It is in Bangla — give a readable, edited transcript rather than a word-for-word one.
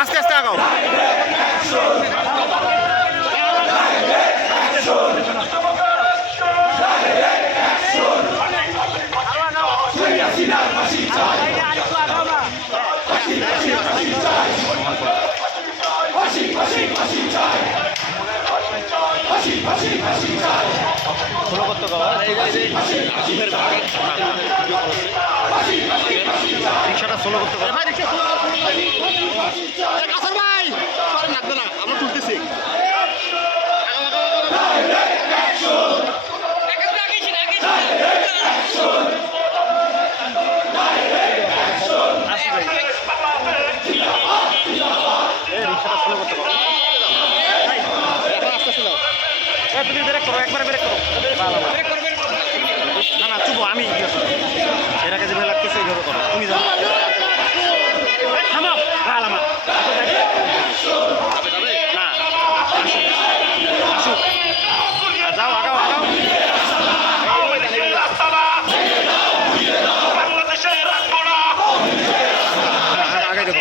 আস্তে আস্তে আগাও। ফলো করতে রিক্সাটা ফলো করতে পারে ভাই। রিক্সা ভাই লাগবে না, আমরা তুলতেছি। রিক্সাটা ফলো করতে পারো। আস্তে আস্তে দাও। তুমি ব্রেক করো, একবারে ব্রেক করো। না না চুপো, আমি এর আগে যেভাবে লাগতেছে এইভাবে করো। তুমি যাও থামাও। আলামা না আসুক, যাও আগাও আগাও। আগে দেবো